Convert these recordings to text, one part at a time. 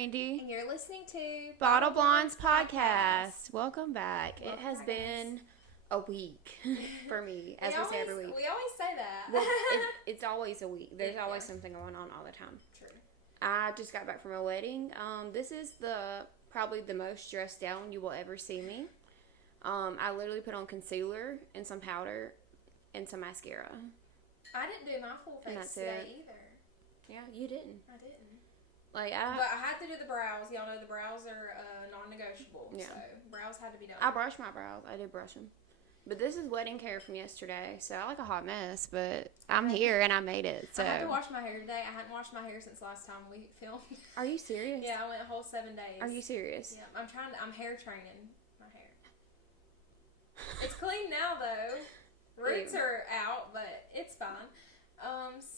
Randy. And you're listening to Bottle Blondes Podcast. Welcome back. It has been a week for me, as we say every week. We always say that. Well, it's always a week. There's always something going on all the time. True. I just got back from a wedding. This is probably the most dressed down you will ever see me. I literally put on concealer and some powder and some mascara. I didn't do my full face today either. Yeah, you didn't. I didn't. But I had to do the brows. Y'all know the brows are non-negotiable. Yeah. So brows had to be done. I brushed my brows. I did brush them. But this is wedding hair from yesterday, so I look a hot mess. But I'm here and I made it. So I had to wash my hair today. I hadn't washed my hair since last time we filmed. Are you serious? Yeah, I went a whole 7 days. Are you serious? Yeah, I'm hair training my hair. It's clean now though. Roots are out, but it's fine.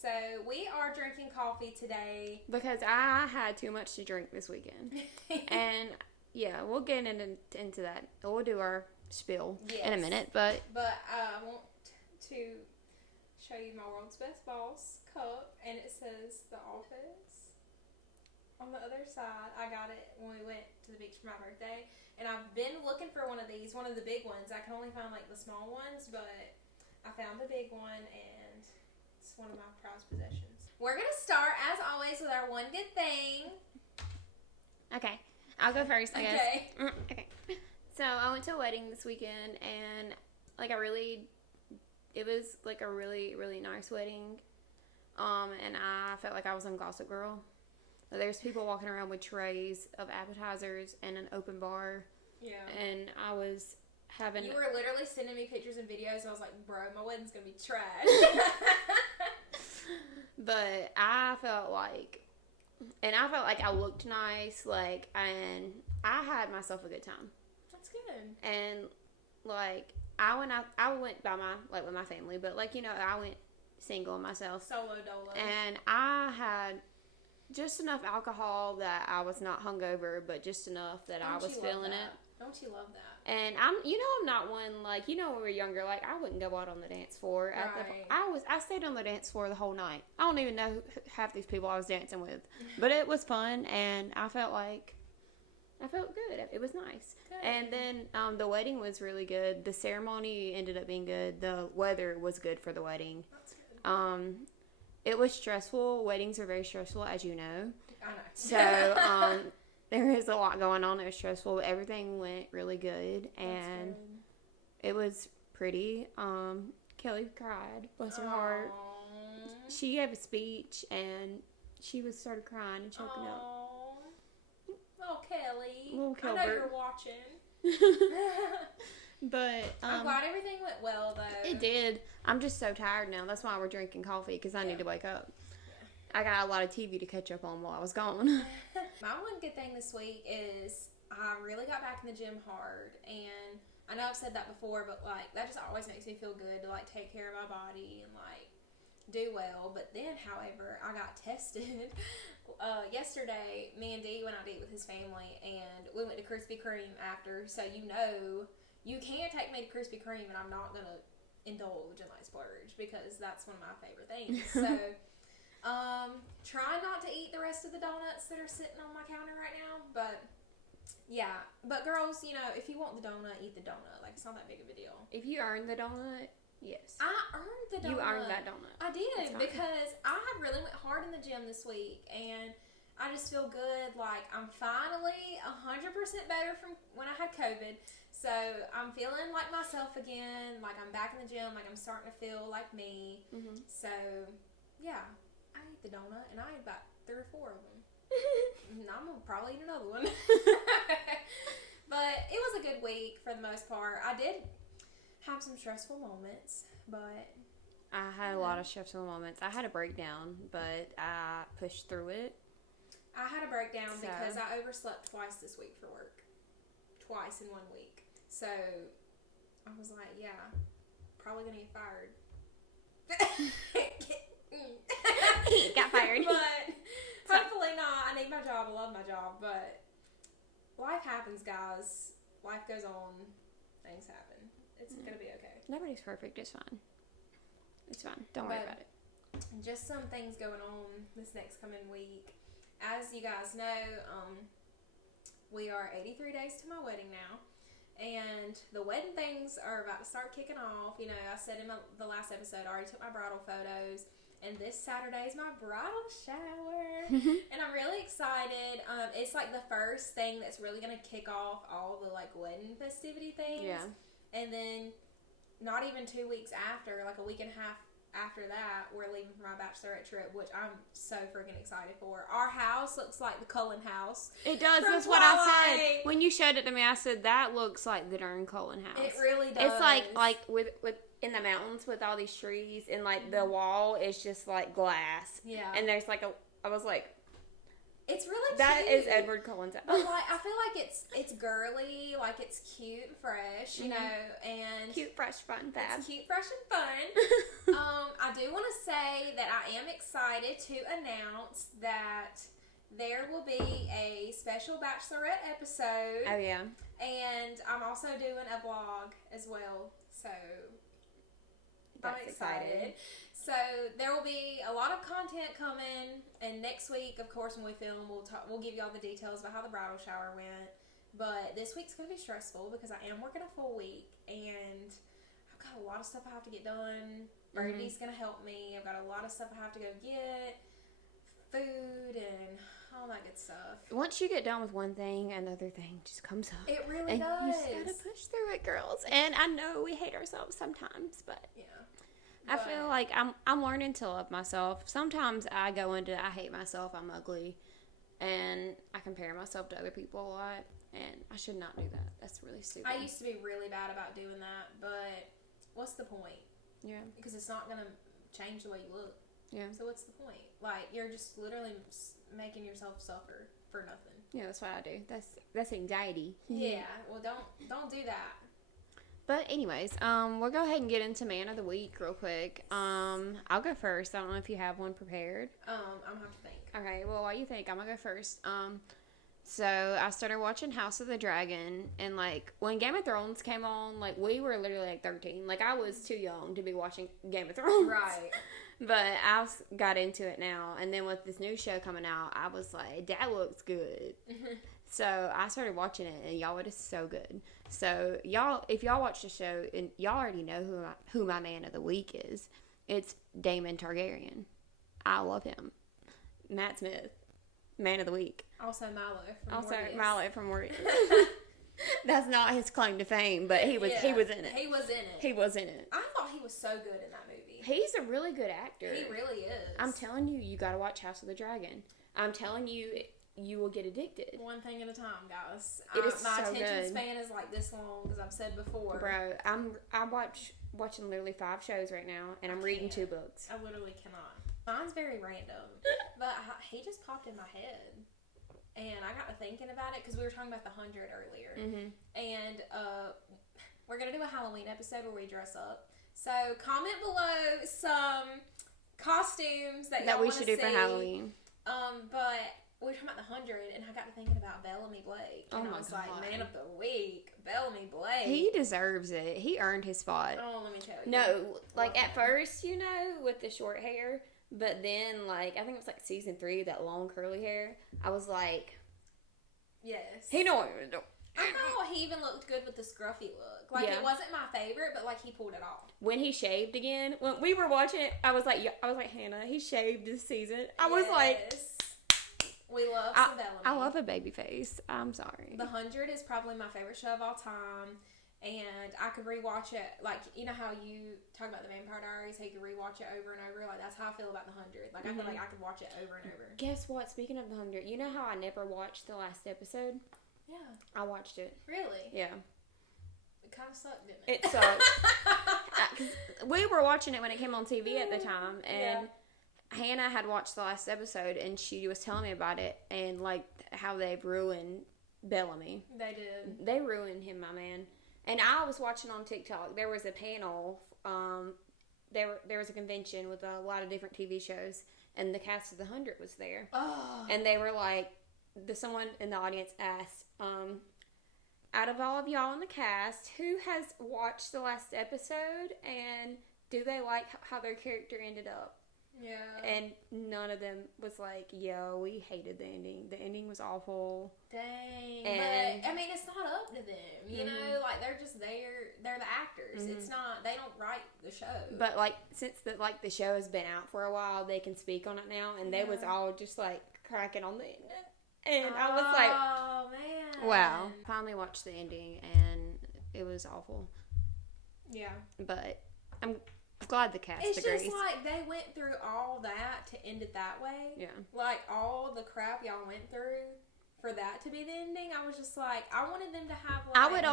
So we are drinking coffee today because I had too much to drink this weekend, and yeah, we'll get into that. We'll do our spill in a minute, but I want to show you my World's Best Boss cup, and it says The Office on the other side. I got it when we went to the beach for my birthday, and I've been looking for one of these, one of the big ones. I can only find like the small ones, but I found the big one, and it's one of my prized possessions. We're going to start, as always, with our one good thing. Okay. I'll go first, I guess. Okay. Okay. So, I went to a wedding this weekend, and, it was, a really, really nice wedding. And I felt like I was on Gossip Girl. There's people walking around with trays of appetizers and an open bar. Yeah. And I was having... You were literally sending me pictures and videos. I was like, bro, my wedding's going to be trash. But I felt like I looked nice, and I had myself a good time. That's good. And, I went by with my family, but, I went single myself. Solo dolo. And I had just enough alcohol that I was not hungover, but just enough that I was feeling it. Don't you love that? And I'm not one, when we were younger, I wouldn't go out on the dance floor. Right. I stayed on the dance floor the whole night. I don't even know half these people I was dancing with. But it was fun, and I felt good. It was nice. Good. And then the wedding was really good. The ceremony ended up being good. The weather was good for the wedding. That's good. It was stressful. Weddings are very stressful, as you know. I know. So, there is a lot going on. It was stressful, but everything went really good, and it was pretty. Kelly cried, bless her heart. She gave a speech, and she started crying and choking up. Oh, Kelly. Little I know you're watching. But I'm glad everything went well, though. It did. I'm just so tired now. That's why we're drinking coffee, because I need to wake up. I got a lot of TV to catch up on while I was gone. My one good thing this week is I really got back in the gym hard, and I know I've said that before, but that just always makes me feel good to take care of my body and do well. But then, however, I got tested yesterday. Me and D went out to eat with his family, and we went to Krispy Kreme after. So you can't take me to Krispy Kreme, and I'm not gonna indulge in splurge, because that's one of my favorite things. So. Try not to eat the rest of the donuts that are sitting on my counter right now, but yeah. But girls, if you want the donut, eat the donut. It's not that big of a deal. If you earn the donut, yes. I earned the donut. You earned that donut. I did, because I really went hard in the gym this week, and I just feel good. I'm finally 100% better from when I had COVID. So I'm feeling like myself again. I'm back in the gym. I'm starting to feel like me. Mm-hmm. So, yeah. I ate the donut, and I ate about 3 or 4 of them. And I'm going to probably eat another one. But it was a good week for the most part. I did have some stressful moments, but... I had a lot of stressful moments. I had a breakdown, but I pushed through it. I had a breakdown because I overslept twice this week for work. Twice in 1 week. So, I was like, yeah, probably going to get fired. Got fired. But hopefully not. I need my job. I love my job. But life happens, guys. Life goes on. Things happen. It's going to be okay. Nobody's perfect. It's fine. It's fine. Don't worry about it. Just some things going on this next coming week. as you guys know, we are 83 days to my wedding now. And the wedding things are about to start kicking off. You know, I said in the last episode, I already took my bridal photos. And this Saturday is my bridal shower. And I'm really excited. It's like the first thing that's really going to kick off all the like wedding festivity things. Yeah. And then not even 2 weeks after, like a week and a half after that, we're leaving for my bachelorette trip, which I'm so freaking excited for. Our house looks like the Cullen house. It does. That's what I said. When you showed it to me, I said, that looks like the darn Cullen house. It really does. It's like with in the mountains with all these trees, and like the wall is just like glass. Yeah. And there's like I was like, it's really that cute. is Edward Cullen's house. But like, I feel like it's girly, like it's cute and fresh, you know, and cute, fresh, fun, fab. It's cute, fresh, and fun. I do want to say that I am excited to announce that there will be a special bachelorette episode. Oh yeah. And I'm also doing a vlog as well, so I'm excited. So there will be a lot of content coming, and next week, of course, when we film, we'll give you all the details about how the bridal shower went. But this week's going to be stressful because I am working a full week, and I've got a lot of stuff I have to get done. Brady's going to help me. I've got a lot of stuff I have to go get, food, and all that good stuff. Once you get done with one thing, another thing just comes up. It really and does. You just gotta push through it, girls. And I know we hate ourselves sometimes, but yeah. I feel like I'm learning to love myself. Sometimes I go into I hate myself, I'm ugly, and I compare myself to other people a lot, and I should not do that. That's really stupid. I used to be really bad about doing that, but what's the point? Yeah. Because it's not gonna change the way you look. Yeah. So what's the point? Like, you're just literally making yourself suffer for nothing. Yeah, that's what I do. That's anxiety. Yeah. Well, don't do that. But anyways, we'll go ahead and get into Man of the Week real quick. I'll go first. I don't know if you have one prepared. I'm gonna have to think. Okay, well, while you think, I'm gonna go first. So I started watching House of the Dragon, and like when Game of Thrones came on, like we were literally like 13. Like I was too young to be watching Game of Thrones. Right. But I got into it now, and then with this new show coming out, I was like, that looks good. So I started watching it, and y'all, it is so good. So y'all, if y'all watch the show, and y'all already know who my Man of the Week is, it's Daemon Targaryen. I love him. Matt Smith, Man of the Week. Also Milo from Morbius. That's not his claim to fame, but he was in it. He was in it. He was in it. I thought he was so good in that movie. He's a really good actor. He really is. I'm telling you, you gotta watch House of the Dragon. I'm telling you, you will get addicted. One thing at a time, guys. It is my so attention good. span is like this long, because I've said before. Bro, I'm watching literally 5 shows right now, and I'm reading 2 books. I literally cannot. Mine's very random, but he just popped in my head, and I got to thinking about it because we were talking about the 100 earlier, and we're gonna do a Halloween episode where we dress up. So comment below some costumes that we should do for Halloween. But we were talking about the 100, and I got to thinking about Bellamy Blake, and I was like, Man of the Week, Bellamy Blake. He deserves it. He earned his spot. Oh, let me tell you. No, like at first, you know, with the short hair, but then like I think it was like season 3, that long curly hair. I was like, yes, he know what he was doing. I thought he even looked good with the scruffy look. Like, it wasn't my favorite, but like he pulled it off. When he shaved again, when we were watching it, I was like, Hannah, he shaved this season. I was like, we love some Bellamy. I love a baby face. I'm sorry. The 100 is probably my favorite show of all time. And I could rewatch it, like, you know how you talk about the Vampire Diaries, how you could rewatch it over and over? Like, that's how I feel about the 100. Like, I feel like I could watch it over and over. Guess what? Speaking of the 100, you know how I never watched the last episode? Yeah. I watched it. Really? Yeah. It kind of sucked, didn't it? It sucked. 'Cause we were watching it when it came on TV at the time, and Hannah had watched the last episode, and she was telling me about it, and, like, how they've ruined Bellamy. They did. They ruined him, my man. And I was watching on TikTok, there was a panel, there was a convention with a lot of different TV shows, and the cast of The 100 was there. Oh. And they were like, someone in the audience asked, out of all of y'all in the cast, who has watched the last episode, and do they like how their character ended up? Yeah. And none of them was like, yo, we hated the ending. The ending was awful. Dang. And, but, I mean, it's not up to them, you know? Like, they're just there. They're the actors. It's not, they don't write the show. But, like, since the show has been out for a while, they can speak on it now. And they was all just, like, cracking on the ending. And I was like, oh, man. Wow. Finally watched the ending, and it was awful. Yeah. But I'm glad the cast It's agrees. just like they went through all that to end it that way. Yeah. Like all the crap y'all went through for that to be the ending. I was just like, I wanted them to have like I would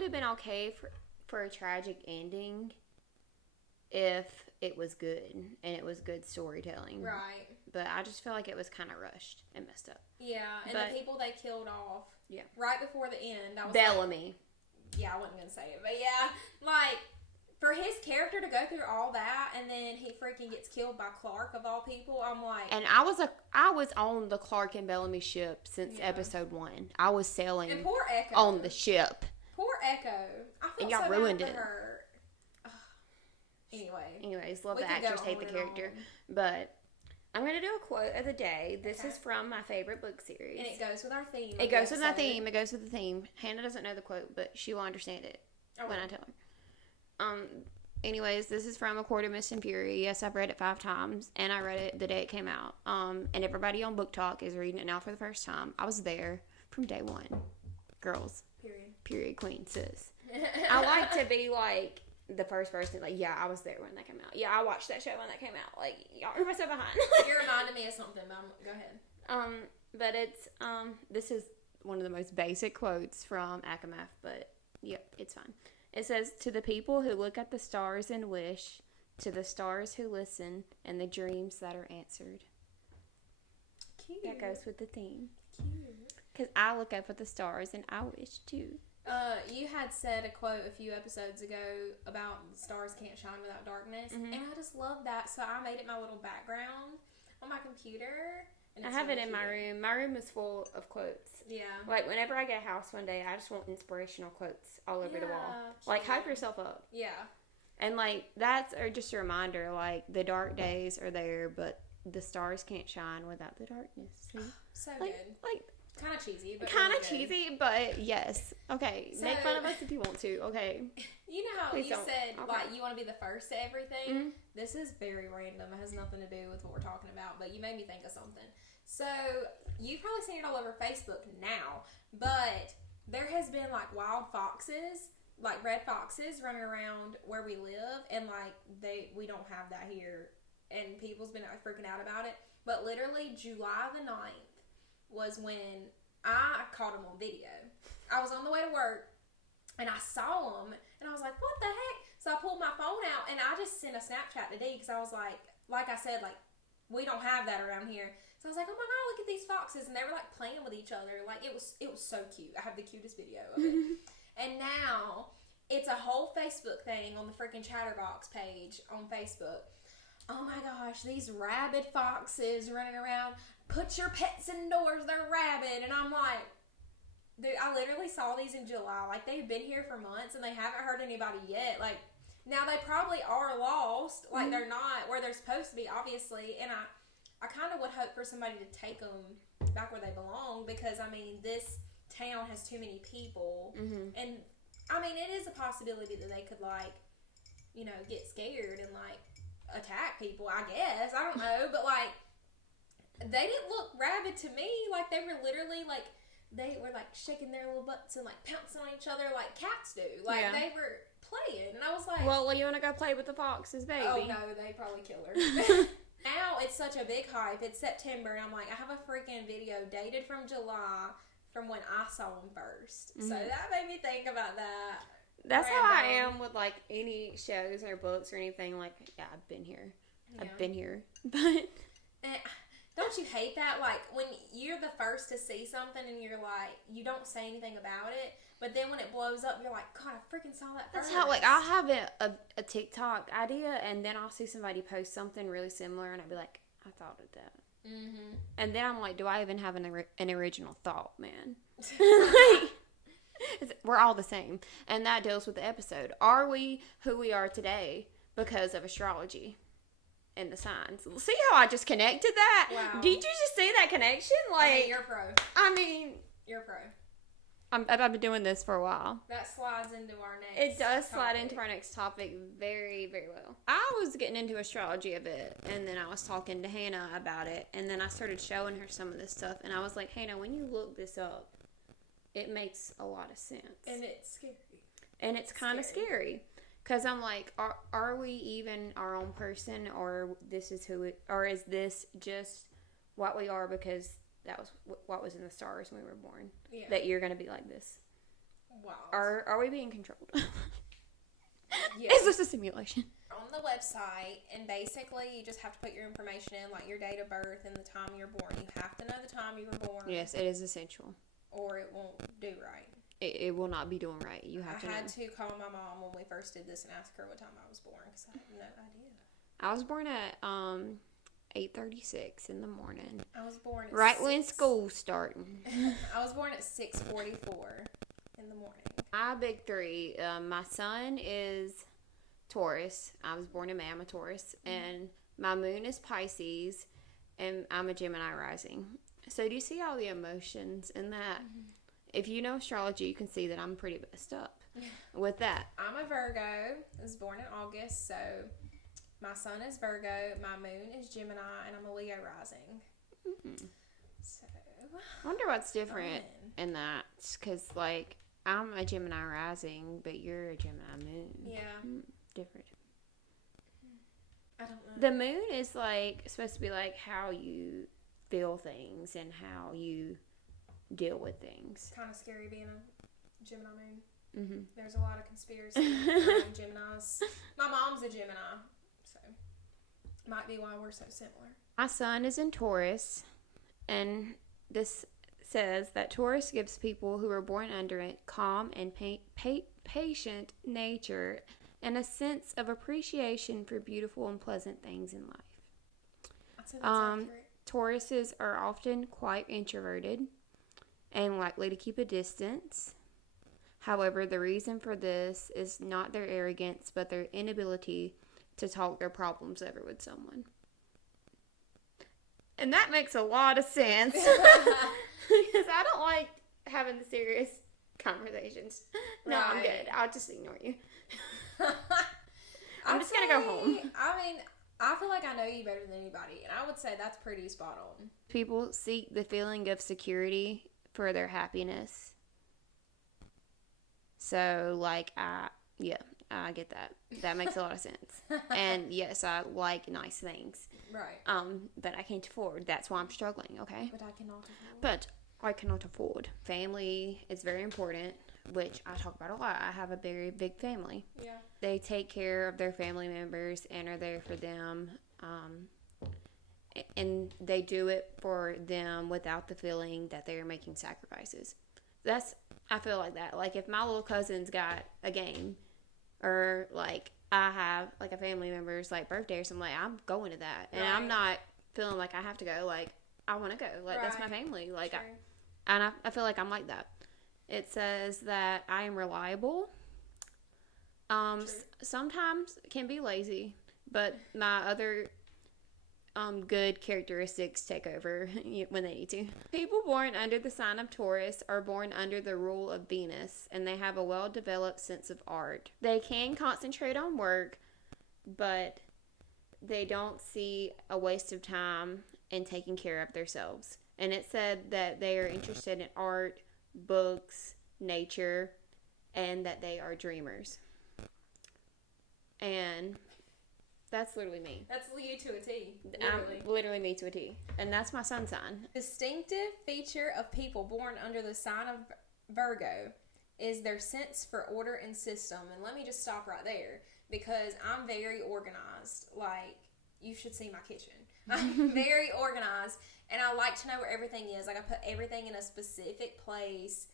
have been okay for a tragic ending if it was good and it was good storytelling. Right. But I just feel like it was kind of rushed and messed up. Yeah, and the people they killed off. Yeah. Right before the end. I was Bellamy. Like, yeah, I wasn't going to say it, but yeah. Like, for his character to go through all that and then he freaking gets killed by Clark of all people, I'm like... And I was on the Clark and Bellamy ship since episode 1. I was sailing and poor Echo. on the ship. Poor Echo. I feel and y'all so ruined bad it. for her. Anyways, love the actors, hate the character. But I'm going to do a quote of the day. This is from my favorite book series. And it goes with our theme. It goes with my theme. It goes with the theme. Hannah doesn't know the quote, but she will understand it when I tell her. Anyways, this is from A Court of Mist and Fury. Yes, I've read it 5 times, and I read it the day it came out. And everybody on Book Talk is reading it now for the first time. I was there from day 1. Girls. Period. Queen, sis. I like to be like the first person, like, yeah, I was there when that came out. Yeah, I watched that show when that came out. Like, y'all are so behind. You're reminding me of something, but go ahead. But it's, this is one of the most basic quotes from Akamath, but yep, it's fine. It says, to the people who look at the stars and wish, to the stars who listen, and the dreams that are answered. Cute. That goes with the theme. Cute. Because I look up at the stars and I wish too. You had said a quote a few episodes ago about stars can't shine without darkness, and I just love that. So I made it my little background on my computer. And I have it in my room. My room is full of quotes. Yeah. Like, whenever I get a house one day, I just want inspirational quotes all over the wall. Cute. Like, hype yourself up. Yeah. And, like, that's just a reminder, like, the dark days are there, but the stars can't shine without the darkness. See? So like, good. Like, kind of cheesy, but kind of really cheesy, but yes. Okay, so, make fun of us if you want to. Okay. You know how Please you don't. said Okay. like you want to be the first to everything? This is very random. It has nothing to do with what we're talking about, but you made me think of something. So you've probably seen it all over Facebook now, but there has been like wild foxes, like red foxes running around where we live, and like we don't have that here, and people's been freaking out about it. But literally July the 9th was when I caught them on video. I was on the way to work and I saw them and I was like, what the heck? So I pulled my phone out and I just sent a Snapchat to D because I was like I said, like, we don't have that around here. So I was like, oh my God, look at these foxes. And they were like playing with each other. Like, it was so cute. I have the cutest video of it. And now it's a whole Facebook thing on the freaking Chatterbox page on Facebook. Oh my gosh, these rabid foxes running around. Put your pets indoors, they're rabid. And I'm like, dude, I literally saw these in July. Like, they've been here for months and they haven't hurt anybody yet. Like, now they probably are lost. Like, they're not where they're supposed to be, obviously. And I kind of would hope for somebody to take them back where they belong because, I mean, this town has too many people. And, I mean, it is a possibility that they could, like, you know, get scared and, like, attack people, I guess. I don't know. But, like, they didn't look rabid to me. Like, they were literally, like, they were, like, shaking their little butts and, like, pouncing on each other like cats do. Like, they were playing. And I was like... Well, you want to go play with the foxes, baby? Oh, no, they'd probably kill her. Now, it's such a big hype. It's September, and I'm like, I have a freaking video dated from July from when I saw them first. So that made me think about that. That's how I am with, like, any shows or books or anything. Like, yeah, I've been here. Yeah. I've been here. But... Don't you hate that? Like, when you're the first to see something and you're like, you don't say anything about it, but then when it blows up, you're like, God, I freaking saw that first. That's how, like, I'll have a TikTok idea, and then I'll see somebody post something really similar, and I'll be like, I thought of that. And then I'm like, do I even have an original thought, man? Like, we're all the same. And that deals with the episode. Are we who we are today because of astrology? in the signs. See how I just connected that? Wow. Did you just see that connection? Like, you're pro. You're pro. I've been doing this for a while. That slides into our next It does slide topic. into our next topic very, very well. I was getting into astrology a bit, and then I was talking to Hannah about it, and then I started showing her some of this stuff, and I was like, Hannah, when you look this up, it makes a lot of sense. And it's scary. And it's kind of scary. Because I'm like, are we even our own person, or or is this just what we are because that was what was in the stars when we were born? Yeah. That you're going to be like this. Wow. Are we being controlled? Yeah. Is this a simulation? On the website, and basically you just have to put your information in, like your date of birth and the time you're born. You have to know the time you were born. Yes, it is essential. Or it won't do right. It will not be doing right. You have to know. I had to call my mom when we first did this and ask her what time I was born because I had no idea. I was born at 8:36 in the morning. I was born at right when school's starting. I was born at 6:44 in the morning. My big three. My sun is Taurus. I was born in May. I'm a Taurus, and my moon is Pisces, and I'm a Gemini Rising. So do you see all the emotions in that? Mm-hmm. If you know astrology, you can see that I'm pretty messed up with that. I'm a Virgo. I was born in August, so my sun is Virgo, my moon is Gemini, and I'm a Leo rising. Mm-hmm. So, I wonder what's different in that, because like I'm a Gemini rising, but you're a Gemini moon. Yeah, different. I don't know. The moon is like supposed to be like how you feel things and how you deal with things. Kind of scary being a Gemini moon. Mm-hmm. There's a lot of conspiracy around Geminis. My mom's a Gemini, so might be why we're so similar. My sun is in Taurus, and this says that Taurus gives people who are born under it calm and patient nature and a sense of appreciation for beautiful and pleasant things in life. I'd say that's accurate. Tauruses are often quite introverted and likely to keep a distance. However, the reason for this is not their arrogance, but their inability to talk their problems over with someone. And that makes a lot of sense. Because I don't like having the serious conversations. No, right. I'm good. I'll just ignore you. I'm just going to go home. I mean, I feel like I know you better than anybody, and I would say that's pretty spot on. People seek the feeling of security for their happiness. So, like, I get that. That makes a lot of sense. And yes, I like nice things. Right. But I can't afford. That's why I'm struggling, okay? But I cannot afford. But I cannot afford. Family is very important, which I talk about a lot. I have a very big family. Yeah. They take care of their family members and are there for them. And they do it for them without the feeling that they are making sacrifices. I feel like that. Like, if my little cousin's got a game, or, like, I have, like, a family member's, like, birthday or something, like, I'm going to that. And I'm not feeling like I have to go. Like, I want to go. Like, that's my family. Like, I feel like I'm like that. It says that I am reliable. Sometimes can be lazy, but my other good characteristics take over when they need to. People born under the sign of Taurus are born under the rule of Venus, and they have a well-developed sense of art. They can concentrate on work, but they don't see a waste of time in taking care of themselves. And it said that they are interested in art, books, nature, and that they are dreamers. And that's literally me. That's you to a T. Literally me to a T. And that's my sun sign. Distinctive feature of people born under the sign of Virgo is their sense for order and system. And let me just stop right there, because I'm very organized. Like, you should see my kitchen. I'm very organized, and I like to know where everything is. Like, I put everything in a specific place.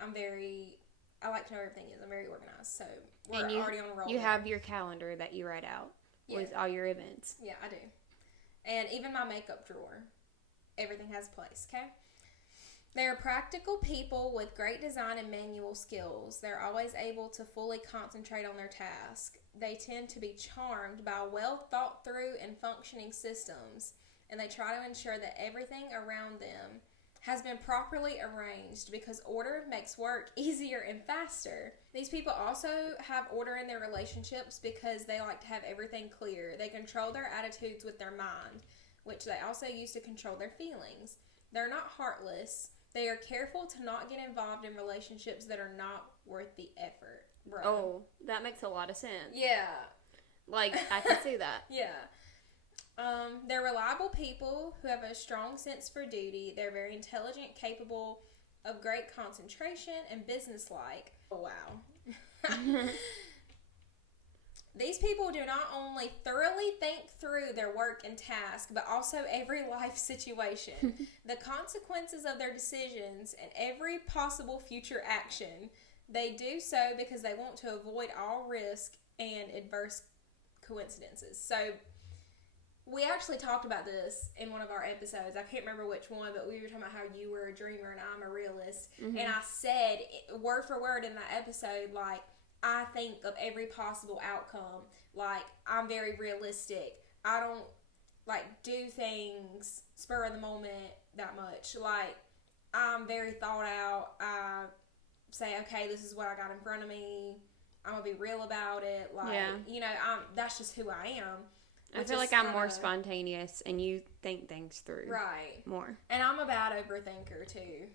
I like to know where everything is. I'm very organized. So we're already on a roll. You have your calendar that you write out with all your events. Yeah, I do. And even my makeup drawer. Everything has a place, okay? They're practical people with great design and manual skills. They're always able to fully concentrate on their task. They tend to be charmed by well thought through and functioning systems, and they try to ensure that everything around them has been properly arranged because order makes work easier and faster. These people also have order in their relationships because they like to have everything clear. They control their attitudes with their mind, which they also use to control their feelings. They're not heartless. They are careful to not get involved in relationships that are not worth the effort. Bro. Oh, that makes a lot of sense. Yeah. Like, I can see that. Yeah. They're reliable people who have a strong sense for duty. They're very intelligent, capable of great concentration, and businesslike. Oh, wow. These people do not only thoroughly think through their work and task, but also every life situation, the consequences of their decisions, and every possible future action. They do so because they want to avoid all risk and adverse coincidences. So, we actually talked about this in one of our episodes. I can't remember which one, but we were talking about how you were a dreamer and I'm a realist. Mm-hmm. And I said, word for word in that episode, like, I think of every possible outcome. Like, I'm very realistic. I don't, like, do things spur of the moment that much. Like, I'm very thought out. I say, okay, this is what I got in front of me. I'm going to be real about it. Like, you know, that's just who I am. I feel like I'm more spontaneous and you think things through. Right. More. And I'm a bad overthinker too,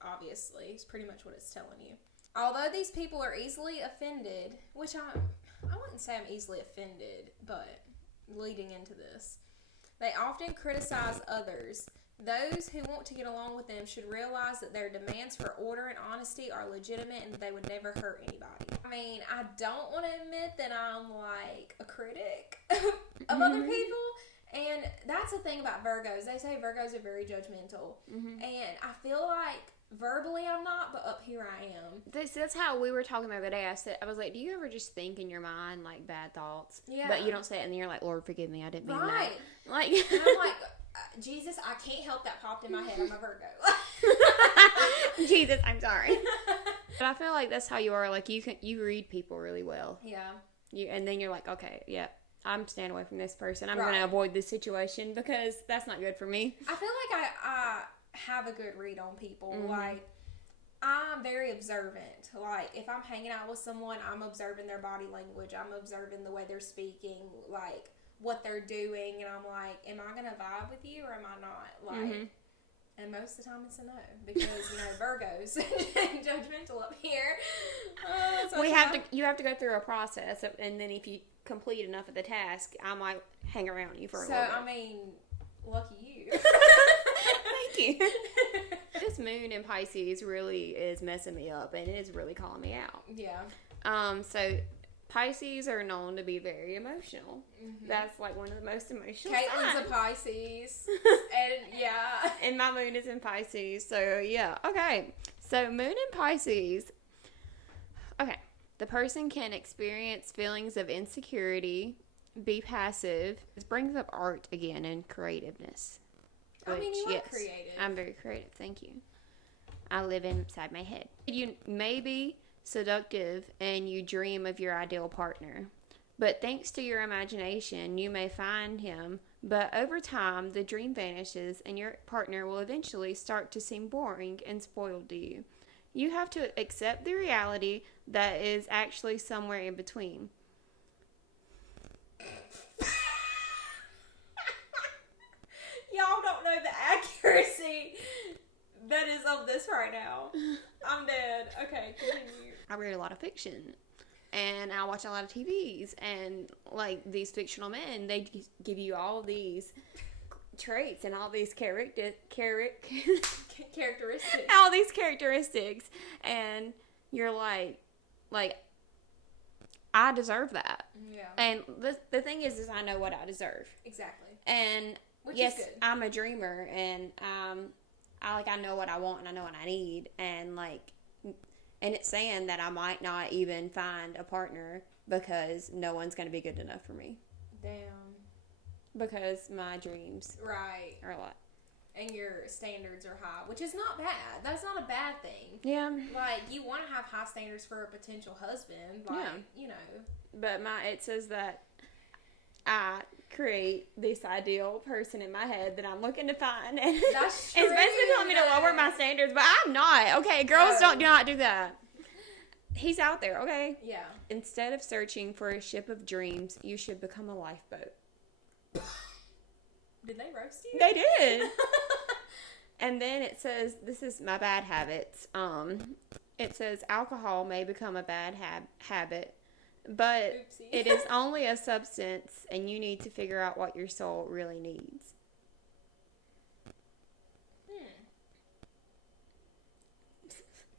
obviously. It's pretty much what it's telling you. Although these people are easily offended, which I wouldn't say I'm easily offended, but leading into this, they often criticize others. Those who want to get along with them should realize that their demands for order and honesty are legitimate and that they would never hurt anybody. I mean, I don't want to admit that I'm like a critic of other people. And that's the thing about Virgos. They say Virgos are very judgmental. Mm-hmm. And I feel like verbally I'm not, but up here I am. That's how we were talking the other day. I was like, do you ever just think in your mind like bad thoughts? Yeah. But you don't say it and then you're like, Lord, forgive me. I didn't mean that. Like, and I'm like, Jesus, I can't help that popped in my head. I'm a Virgo. Jesus, I'm sorry. But I feel like that's how you are. Like, you read people really well. Yeah. And then you're like, okay, yeah, I'm staying away from this person. I'm going to avoid this situation because that's not good for me. I feel like I have a good read on people. Mm-hmm. Like, I'm very observant. Like, if I'm hanging out with someone, I'm observing their body language. I'm observing the way they're speaking, like, what they're doing. And I'm like, am I going to vibe with you or am I not? Like, mm-hmm. And most of the time it's a no. Because, you know, Virgos, judgmental up here. So you have to go through a process. And then if you complete enough of the task, I might hang around you for a little bit. So, I mean, lucky you. Thank you. This moon in Pisces really is messing me up, and it is really calling me out. Yeah. So Pisces are known to be very emotional. Mm-hmm. That's like one of the most emotional Caitlin's signs. a Pisces. And yeah. And my moon is in Pisces. So yeah. Okay. So moon in Pisces. Okay. The person can experience feelings of insecurity, be passive. This brings up art again and creativeness. I mean, you are creative. I'm very creative. Thank you. I live inside my head. You may be seductive and you dream of your ideal partner. But thanks to your imagination, you may find him. But over time, the dream vanishes and your partner will eventually start to seem boring and spoiled to you. You have to accept the reality that is actually somewhere in between. Y'all don't know the accuracy that is of this right now. I'm dead. Okay, continue. I read a lot of fiction. And I watch a lot of TVs. And, like, these fictional men, they give you all these traits and all these characteristics. All these characteristics. And you're like, I deserve that. Yeah. And the thing is I know what I deserve. Exactly. And which yes, is good. I'm a dreamer, and I know what I want and I know what I need, and it's saying that I might not even find a partner because no one's going to be good enough for me. Damn. Because my dreams are a lot. and your standards are high, which is not bad. That's not a bad thing. Yeah. Like, you want to have high standards for a potential husband. Like, you know. But it says that I create this ideal person in my head that I'm looking to find. And That's true. it's basically telling me to lower my standards, but I'm not. Okay, girls do not do that. He's out there, okay? Yeah. Instead of searching for a ship of dreams, you should become a lifeboat. Did they roast you? They did. And then it says, this is my bad habits. It says alcohol may become a bad habit, but Oopsie. it is only a substance, and you need to figure out what your soul really needs.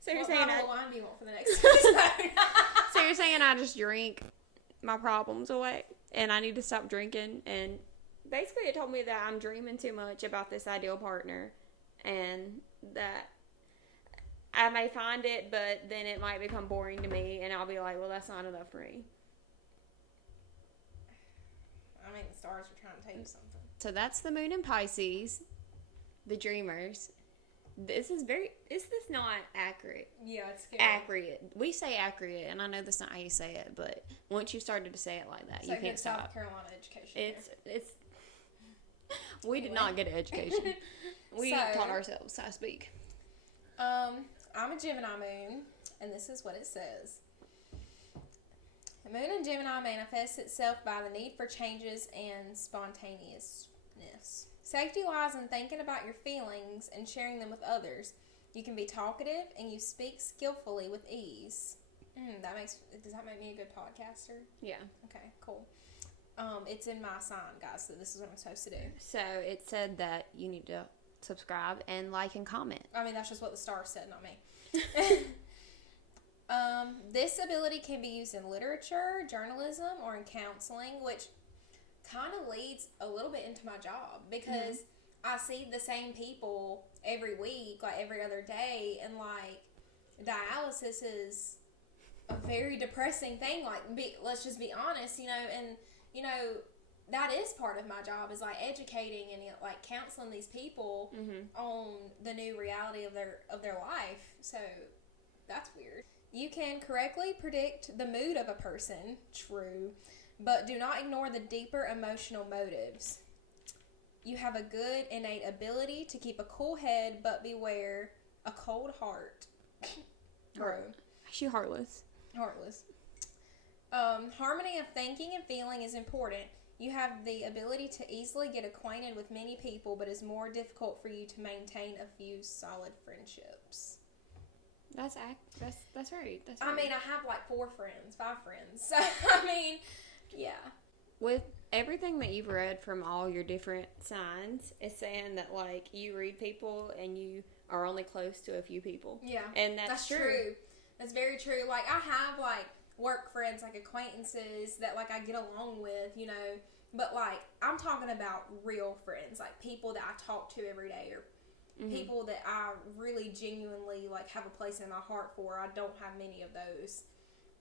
So you're saying what wine do you want for the next episode? So you're saying I just drink my problems away, and I need to stop drinking? And basically, it told me that I'm dreaming too much about this ideal partner, and that I may find it, but then it might become boring to me, and I'll be like, well, that's not enough for me. I mean, the stars are trying to tell you something. So that's the moon in Pisces, the dreamers. This is not accurate. Yeah, it's scary. Accurate. We say accurate, and I know that's not how you say it, but once you started to say it like that, you can't stop. South Carolina education. We did not get an education. We taught ourselves how to speak. I'm a Gemini moon, and this is what it says. The moon in Gemini manifests itself by the need for changes and spontaneousness. Safety lies in thinking about your feelings and sharing them with others. You can be talkative, and you speak skillfully with ease. Does that make me a good podcaster? Yeah. Okay, cool. It's in my sign, guys, so this is what I'm supposed to do. So it said that you need to subscribe and like and comment. I mean, that's just what the stars said, not me. This ability can be used in literature, journalism, or in counseling, which kind of leads a little bit into my job, because I see the same people every week, like every other day, and like dialysis is a very depressing thing. Like, let's just be honest, and that is part of my job, is like educating and like counseling these people on the new reality of their life. So that's weird. You can correctly predict the mood of a person, true, but do not ignore the deeper emotional motives. You have a good innate ability to keep a cool head, but beware a cold heart. Bro. She heartless. Harmony of thinking and feeling is important. You have the ability to easily get acquainted with many people, but it's more difficult for you to maintain a few solid friendships. That's right. I mean, I have like 5 friends. So, I mean, yeah. With everything that you've read from all your different signs, it's saying that, like, you read people and you are only close to a few people. Yeah. And that's true. That's very true. Like, I have, like, work friends, like, acquaintances that, like, I get along with, But, like, I'm talking about real friends. Like, people that I talk to every day, or people that I really genuinely, like, have a place in my heart for. I don't have many of those.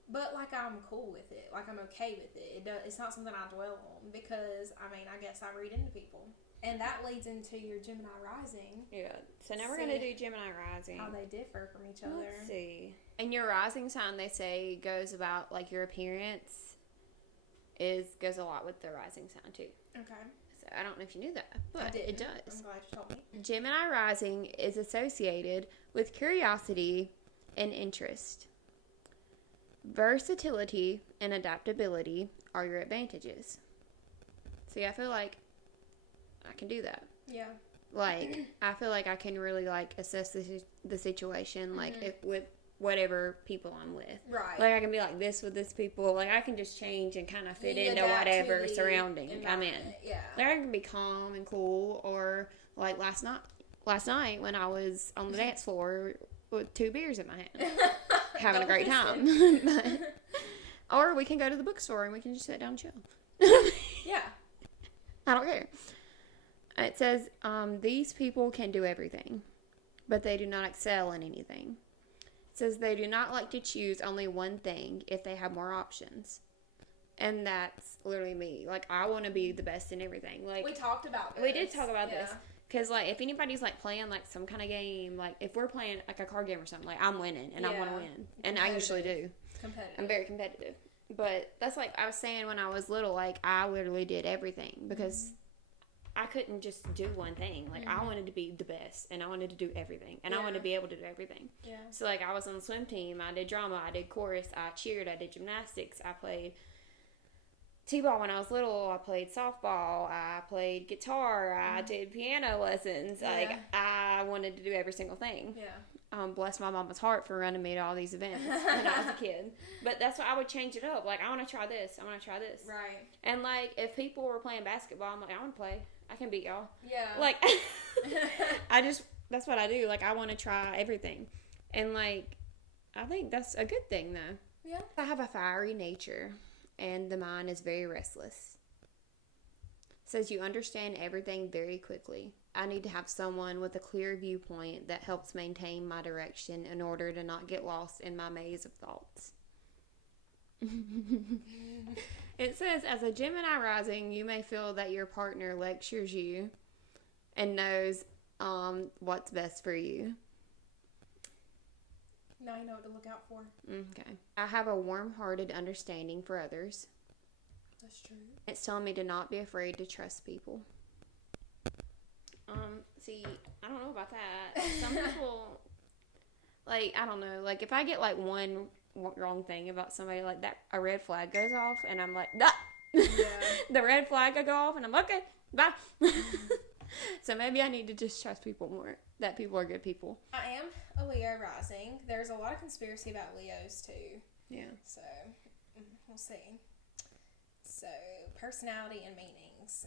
But, like, I'm cool with it. Like, I'm okay with it. It's not something I dwell on, because, I mean, I guess I read into people. And that leads into your Gemini Rising. Yeah. So now we're going to do Gemini Rising. How they differ from each other. Let's see. And your rising sign, they say, goes about, like, your appearance goes a lot with the rising sign, too. Okay. So I don't know if you knew that, but it does. I'm glad you told me. Gemini Rising is associated with curiosity and interest. Versatility and adaptability are your advantages. See, I feel like I can do that. Yeah. Like, I feel like I can really, like, assess the situation, like, if with whatever people I'm with. Right. Like, I can be like this with this people. Like, I can just change and kind of fit into whatever surrounding I'm in. Yeah. Like, I can be calm and cool, or, like, last night when I was on the dance floor with 2 beers in my hand, having a great time. Or we can go to the bookstore and we can just sit down and chill. Yeah. I don't care. It says, these people can do everything, but they do not excel in anything. It says they do not like to choose only one thing if they have more options. And that's literally me. Like, I want to be the best in everything. Like, we talked about this. We did talk about this. Because, like, if anybody's, like, playing, like, some kind of game, like, if we're playing, like, a card game or something, like, I'm winning, and I want to win. And I usually do. Competitive. I'm very competitive. But that's, like, I was saying when I was little, like, I literally did everything. Because I couldn't just do one thing. Like, I wanted to be the best, and I wanted to do everything. And I wanted to be able to do everything. Yeah. So, like, I was on the swim team. I did drama. I did chorus. I cheered. I did gymnastics. I played T-ball when I was little. I played softball. I played guitar. I did piano lessons. Yeah. Like, I wanted to do every single thing. Yeah. Bless my mama's heart for running me to all these events when I was a kid. But that's why I would change it up. Like, I want to try this. I want to try this. Right. And, like, if people were playing basketball, I'm like, I want to play. I can beat y'all. Yeah. Like, that's what I do. Like, I want to try everything. And, like, I think that's a good thing, though. Yeah. I have a fiery nature. And the mind is very restless. Says you understand everything very quickly. I need to have someone with a clear viewpoint that helps maintain my direction in order to not get lost in my maze of thoughts. It says, as a Gemini rising, you may feel that your partner lectures you and knows what's best for you. Now you know what to look out for. Okay. I have a warm-hearted understanding for others. That's true. It's telling me to not be afraid to trust people. See, I don't know about that. Some people, like, I don't know. Like, if I get, like, one wrong thing about somebody, like, that, a red flag goes off, and I'm like, nah. Yeah. The red flag will go off, and I'm okay, bye. So maybe I need to just trust people more. That people are good people. I am a Leo rising. There's a lot of conspiracy about Leos too. Yeah. So, we'll see. So, personality and meanings.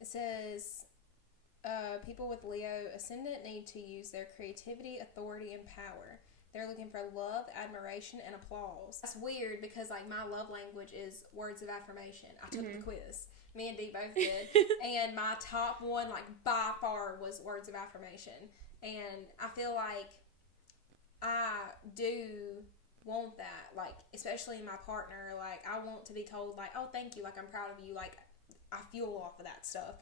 It says, people with Leo ascendant need to use their creativity, authority, and power. They're looking for love, admiration, and applause. That's weird because, like, my love language is words of affirmation. I took the quiz. Me and Dee both did. And my top one, like, by far was words of affirmation. And I feel like I do want that, like, especially in my partner. Like, I want to be told, like, oh, thank you. Like, I'm proud of you. Like, I fuel off of that stuff.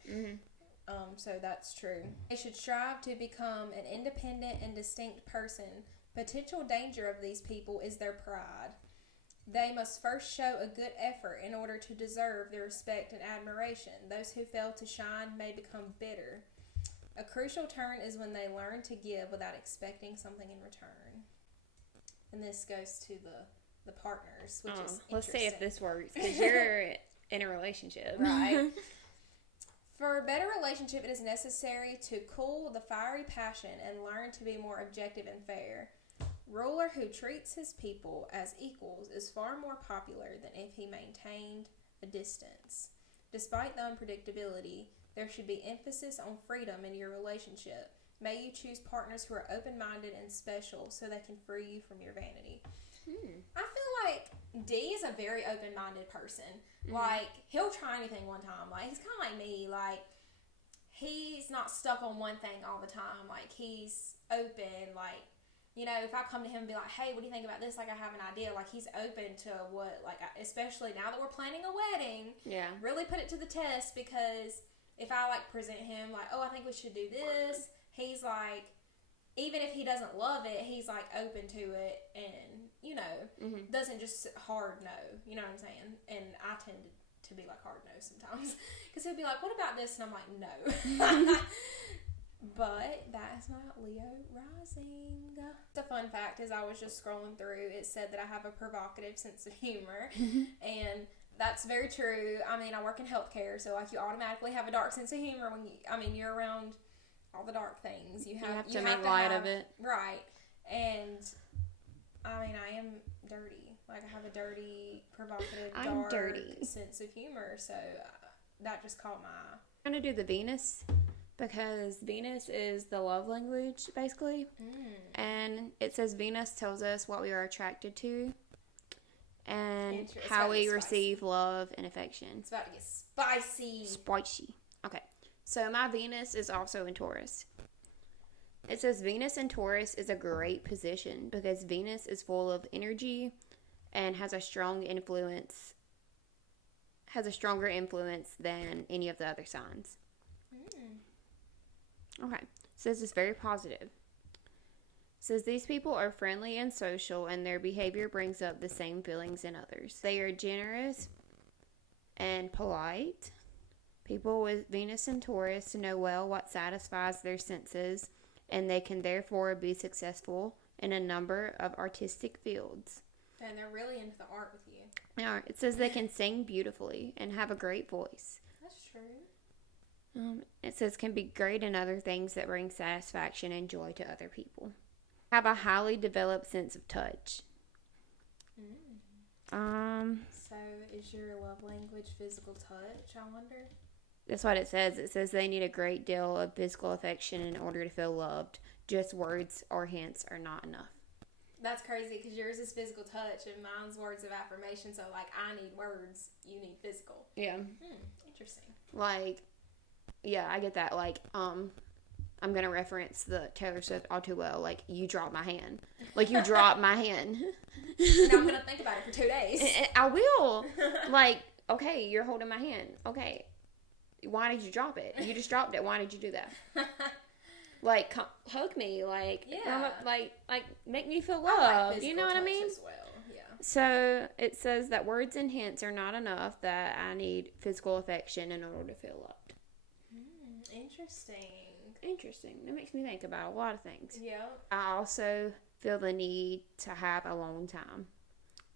So that's true. They should strive to become an independent and distinct person. Potential danger of these people is their pride. They must first show a good effort in order to deserve the respect and admiration. Those who fail to shine may become bitter. A crucial turn is when they learn to give without expecting something in return. And this goes to the partners, which is interesting. Let's see if this works, because you're in a relationship. Right. For a better relationship, it is necessary to cool the fiery passion and learn to be more objective and fair. Ruler who treats his people as equals is far more popular than if he maintained a distance. Despite the unpredictability, there should be emphasis on freedom in your relationship. May you choose partners who are open-minded and special so they can free you from your vanity. I feel like D is a very open-minded person. Like, he'll try anything one time. Like, he's kind of like me. Like, he's not stuck on one thing all the time. Like, he's open. Like, you know, if I come to him and be like, hey, what do you think about this? Like, I have an idea. Like, he's open to what, like, especially now that we're planning a wedding. Yeah. Really put it to the test, because if I, like, present him, like, oh, I think we should do this, he's like, even if he doesn't love it, he's, like, open to it and, you know, doesn't just hard no. You know what I'm saying? And I tend to be, like, hard no sometimes. Because he'll be like, what about this? And I'm like, no. But that is not Leo rising. The fun fact is, I was just scrolling through, it said that I have a provocative sense of humor. And that's very true. I mean, I work in healthcare, so, like, you automatically have a dark sense of humor when you're around all the dark things. You have to make light of it. Right. And, I mean, I am dirty. Like, I have a dirty, provocative, dark sense of humor, so that just caught my eye. I'm going to do the Venus, because Venus is the love language, basically. And it says Venus tells us what we are attracted to and how we receive love and affection. It's about to get spicy. Spicy. Okay. So my Venus is also in Taurus. It says Venus in Taurus is a great position because Venus is full of energy and has a stronger influence than any of the other signs. Okay. It says it's very positive. It says these people are friendly and social, and their behavior brings up the same feelings in others. They are generous and polite. People with Venus and Taurus know well what satisfies their senses, and they can therefore be successful in a number of artistic fields. And they're really into the art with you. Yeah, it says they can sing beautifully and have a great voice. That's true. It says can be great in other things that bring satisfaction and joy to other people. Have a highly developed sense of touch. So is your love language physical touch, I wonder? That's what it says. It says they need a great deal of physical affection in order to feel loved. Just words or hints are not enough. That's crazy because yours is physical touch and mine's words of affirmation. So, like, I need words, you need physical. Yeah. Interesting. Like, yeah, I get that. Like, I'm going to reference the Taylor Swift all too well. Like, you dropped my hand. Like, you dropped my hand. And I'm going to think about it for 2 days. I will. Like, okay, you're holding my hand. Okay. Why did you drop it? You just dropped it. Why did you do that? Like, hug me. Like, yeah. Like, make me feel loved. Like you know what I mean? as well. Yeah. So, it says that words and hints are not enough, that I need physical affection in order to feel loved. Interesting. That makes me think about a lot of things. Yeah. I also feel the need to have alone time,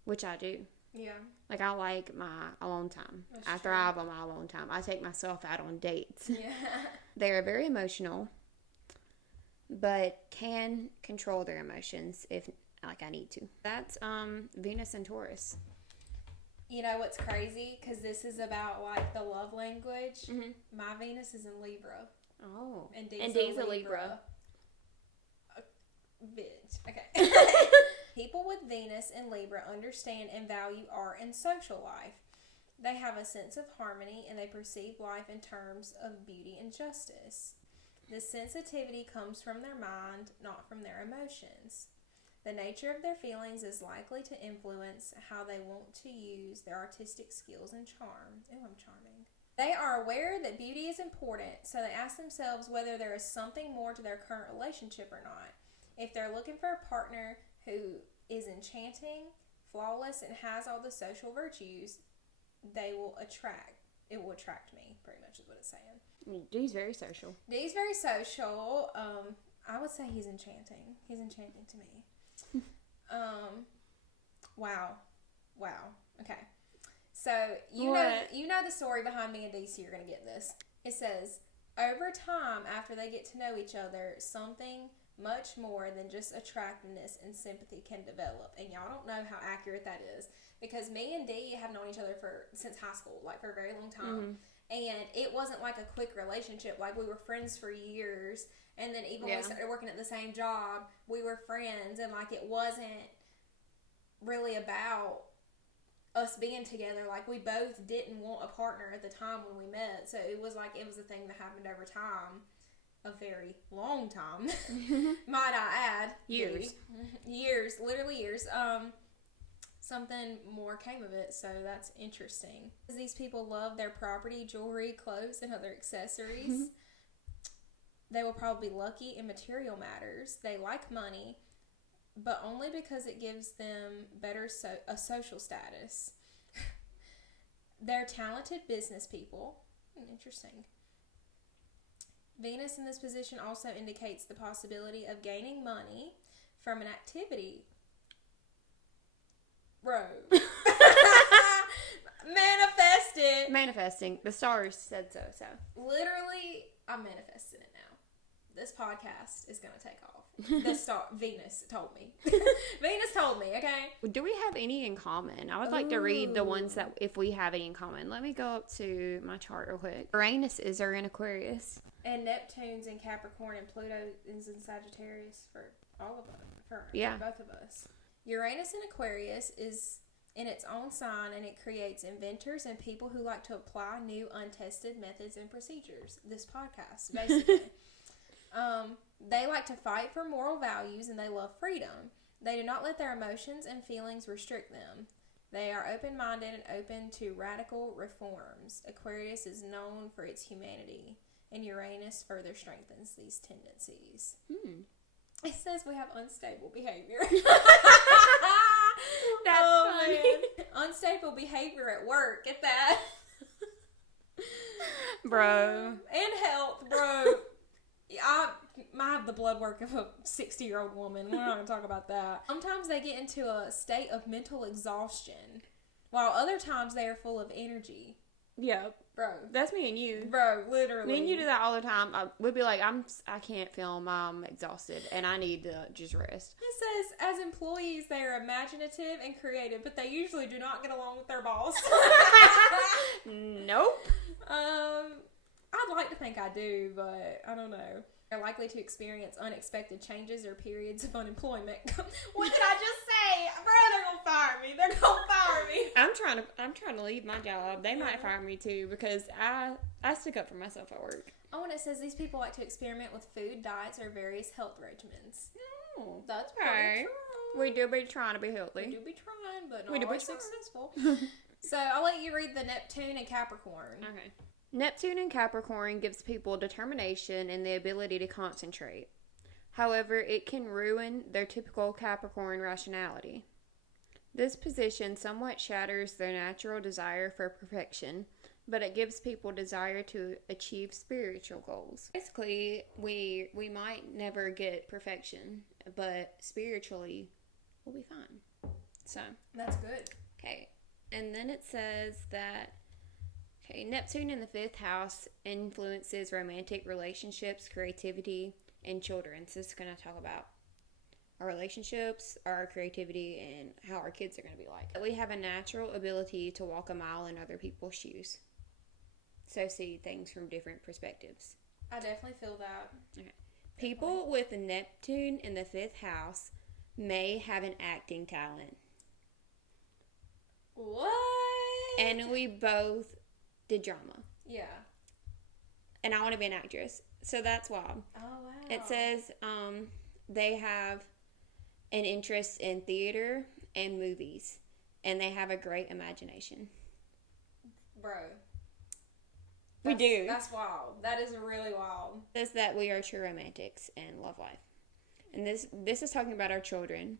which I do. Yeah. Like, I like my alone time. I thrive on my alone time. I take myself out on dates. Yeah. They are very emotional, but can control their emotions if, like, I need to. That's Venus and Taurus. You know what's crazy? Because this is about, like, the love language. Mm-hmm. My Venus is in Libra. Oh. And D's a Libra. Bitch. Okay. People with Venus and Libra understand and value art and social life. They have a sense of harmony and they perceive life in terms of beauty and justice. This sensitivity comes from their mind, not from their emotions. The nature of their feelings is likely to influence how they want to use their artistic skills and charm. Ooh, I'm charming. They are aware that beauty is important, so they ask themselves whether there is something more to their current relationship or not. If they're looking for a partner who is enchanting, flawless, and has all the social virtues, it will attract me, pretty much is what it's saying. D's very social. D's very social. I would say he's enchanting. He's enchanting to me. Wow. Okay. So, you know the story behind me and D, so you're going to get this. It says, over time, after they get to know each other, something much more than just attractiveness and sympathy can develop. And y'all don't know how accurate that is. Because me and D have known each other since high school, like for a very long time. Mm-hmm. And it wasn't like a quick relationship. Like, we were friends for years. And then even when we started working at the same job, we were friends. And, like, it wasn't really about us being together. Like, we both didn't want a partner at the time when we met. So it was like, it was a thing that happened over time. A very long time. Might I add. Years. Literally years. Something more came of it, so that's interesting. These people love their property, jewelry, clothes, and other accessories. They will probably be lucky in material matters. They like money, but only because it gives them a social status. They're talented business people. Interesting. Venus in this position also indicates the possibility of gaining money from an activity. Bro. Manifesting. The stars said so. Literally, I'm manifesting it now. This podcast is going to take off. Venus told me. Venus told me, okay? Do we have any in common? I would like to read the ones that, if we have any in common. Let me go up to my chart real quick. Uranus is in Aquarius. And Neptune's in Capricorn and Pluto is in Sagittarius for all of us. For both of us. Uranus in Aquarius is in its own sign, and it creates inventors and people who like to apply new, untested methods and procedures. This podcast, basically. They like to fight for moral values, and they love freedom. They do not let their emotions and feelings restrict them. They are open-minded and open to radical reforms. Aquarius is known for its humanity. and Uranus further strengthens these tendencies. Hmm. It says we have unstable behavior. That's funny. Man. Unstable behavior at work. Get that? Bro. And health, bro. I have the blood work of a 60-year-old woman. We're not going to talk about that. Sometimes they get into a state of mental exhaustion, while other times they are full of energy. Yep. Bro. That's me and you. Bro, literally. Me and you do that all the time. We'd be like, I can't film. I'm exhausted and I need to just rest. It says, as employees, they are imaginative and creative, but they usually do not get along with their boss. Nope. I'd like to think I do, but I don't know. They're likely to experience unexpected changes or periods of unemployment. What did I just say? Bro, they're gonna fire me. They're gonna fire me. I'm trying to leave my job. They might fire me too because I stick up for myself at work. Oh, and it says these people like to experiment with food, diets, or various health regimens. Oh, That's okay. pretty true. We do be trying to be healthy. We do be trying, but We not do be always trying. successful. So I'll let you read the Neptune and Capricorn. Okay. Neptune in Capricorn gives people determination and the ability to concentrate. However, it can ruin their typical Capricorn rationality. This position somewhat shatters their natural desire for perfection, but it gives people desire to achieve spiritual goals. Basically, we might never get perfection, but spiritually, we'll be fine. So, That's good. okay. And then it says that Neptune in the 5th house influences romantic relationships, creativity, and children. So this is going to talk about our relationships, our creativity, and how our kids are going to be like. We have a natural ability to walk a mile in other people's shoes. So see things from different perspectives. I definitely feel that. Okay. People with Neptune in the 5th house may have an acting talent. What? And we both did drama. Yeah. And I want to be an actress. So that's wild. Oh, wow. It says they have an interest in theater and movies. And they have a great imagination. Bro. We do. That's wild. That is really wild. It says that we are true romantics and love life. And this is talking about our children.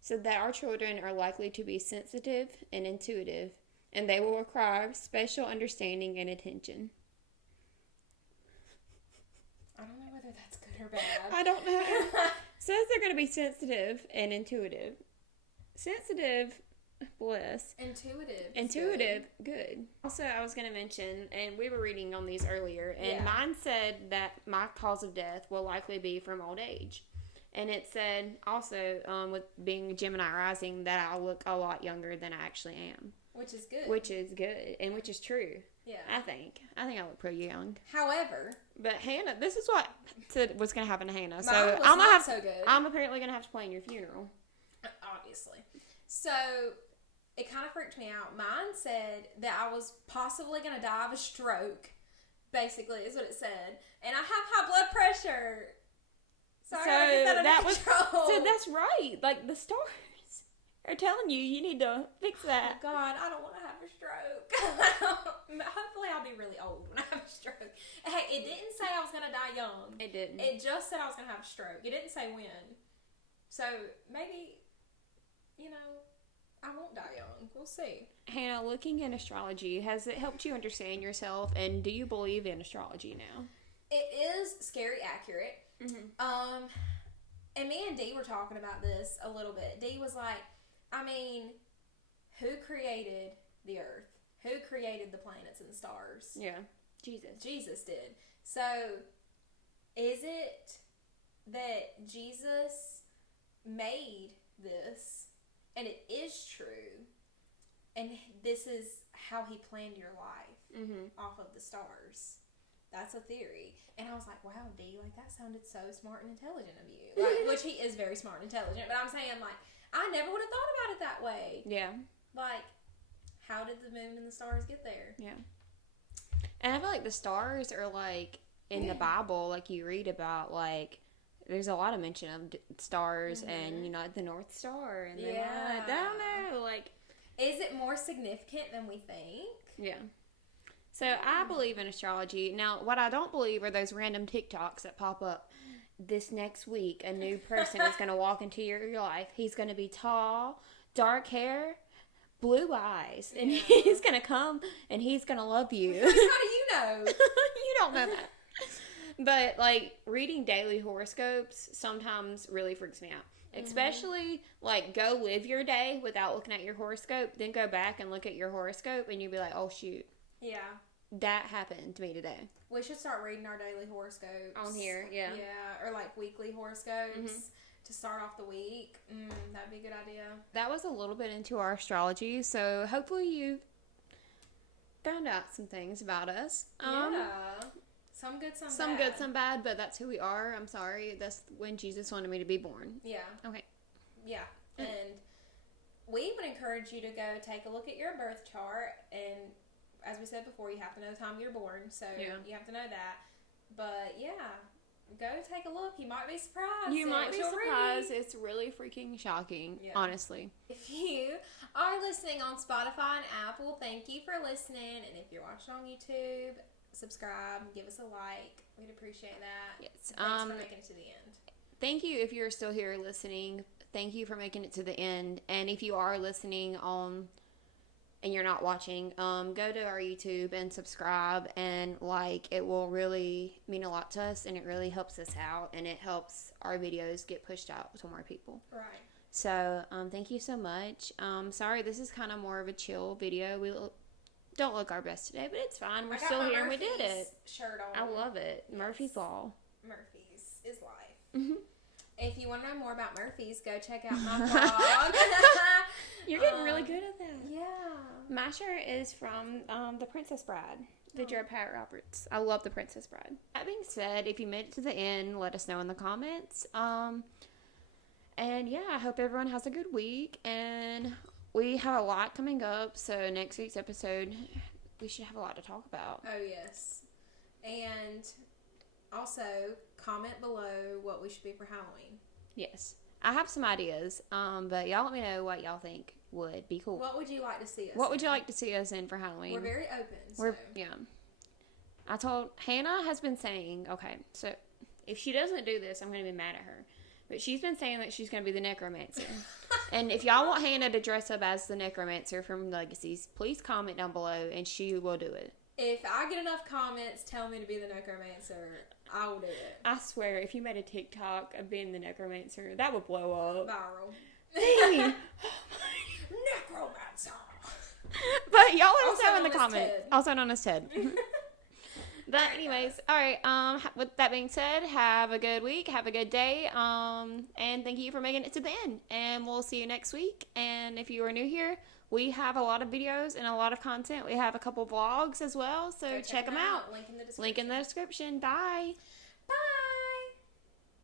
So that our children are likely to be sensitive and intuitive. And they will require special understanding and attention. I don't know whether that's good or bad. I don't know. It says they're going to be sensitive and intuitive. Sensitive, bliss. Intuitive, good. Also, I was going to mention, and we were reading on these earlier, and Yeah. mine said that my cause of death will likely be from old age. And it said also, with being Gemini Rising, that I look a lot younger than I actually am. Which is good. Which is good, and which is true. Yeah. I think I look pretty young. However, But Hannah, this is what said was going to happen to Hannah. So mine was I'm gonna not have so good. I'm apparently going to have to play in your funeral. Obviously. So, it kind of freaked me out. Mine said that I was possibly going to die of a stroke, basically, is what it said. And I have high blood pressure. So, I gotta get that under control. So that's right. Like, the stars are telling you need to fix that. Oh God, I don't want to have a stroke. Hopefully I'll be really old when I have a stroke. Hey, it didn't say I was going to die young. It didn't. It just said I was going to have a stroke. It didn't say when. So, maybe, I won't die young. We'll see. Hannah, looking at astrology, has it helped you understand yourself, and do you believe in astrology now? It is scary accurate. Mm-hmm. And me and Dee were talking about this a little bit. Dee was like, who created the earth? Who created the planets and the stars? Yeah. Jesus. Jesus did. So, is it that Jesus made this, and it is true, and this is how he planned your life off of the stars? That's a theory. And I was like, wow, Dee, that sounded so smart and intelligent of you. Which he is very smart and intelligent, but I'm saying, I never would have thought about it that way. Yeah. How did the moon and the stars get there? Yeah. And I feel like the stars are, in the Bible, you read about, there's a lot of mention of stars and, the North Star. And I don't know, Is it more significant than we think? Yeah. So I believe in astrology. Now, what I don't believe are those random TikToks that pop up. This next week, a new person is going to walk into your life. He's going to be tall, dark hair, blue eyes, and he's going to come and he's going to love you. How do you know? You don't know that. But, like, reading daily horoscopes sometimes really freaks me out. Especially, like, go live your day without looking at your horoscope, then go back and look at your horoscope, and you'll be like, oh, shoot. Yeah. That happened to me today. We should start reading our daily horoscopes. On here, yeah. Yeah, or, like, weekly horoscopes to start off the week. That'd be a good idea. That was a little bit into our astrology, so hopefully you found out some things about us. Yeah. Some good, some bad. Some good, some bad, but that's who we are. I'm sorry. That's when Jesus wanted me to be born. Yeah. Okay. Yeah. And we would encourage you to go take a look at your birth chart. And as we said before, you have to know the time you're born. So you have to know that. But yeah, go take a look. You might be surprised. You might be surprised. It's really freaking shocking, honestly. If you are listening on Spotify and Apple, thank you for listening. And if you're watching on YouTube, subscribe, give us a like. We'd appreciate that. Yes. Thanks for making it to the end. Thank you if you're still here listening. Thank you for making it to the end. And if you are listening and you're not watching, go to our YouTube and subscribe and like. It will really mean a lot to us, and it really helps us out, and it helps our videos get pushed out to more people. Right. So, thank you so much. Sorry, this is kind of more of a chill video. We don't look our best today, but it's fine. We're still here and we did it. Shirt on. I love it. Yes. Murphy's Law. Murphy's is life. If you want to know more about Murphy's, go check out my blog. You're getting really good at that. Yeah. My shirt is from The Princess Bride, video of Pat Roberts. I love The Princess Bride. That being said, if you made it to the end, let us know in the comments. And yeah, I hope everyone has a good week, and we have a lot coming up, so next week's episode, we should have a lot to talk about. Oh, yes. And also, comment below what we should be for Halloween. Yes. I have some ideas, but y'all let me know what y'all think would be cool. What would you like to see us What would you like to see us in for Halloween? We're very open. Yeah. I told, Hannah has been saying, okay, so if she doesn't do this, I'm going to be mad at her. But she's been saying that she's going to be the necromancer. And if y'all want Hannah to dress up as the necromancer from Legacies, please comment down below and she will do it. If I get enough comments telling me to be the necromancer, I will do it. I swear, if you made a TikTok of being the necromancer, that would blow up. Viral. Hey. Necromancer. But y'all let us Also know in the known as comments. Ted. Also known as Ted. But anyways, alright, with that being said, have a good week, have a good day, and thank you for making it to the end, and we'll see you next week. And if you are new here, we have a lot of videos and a lot of content. We have a couple vlogs as well, so check them out. Link in the description. Link in the description. Bye.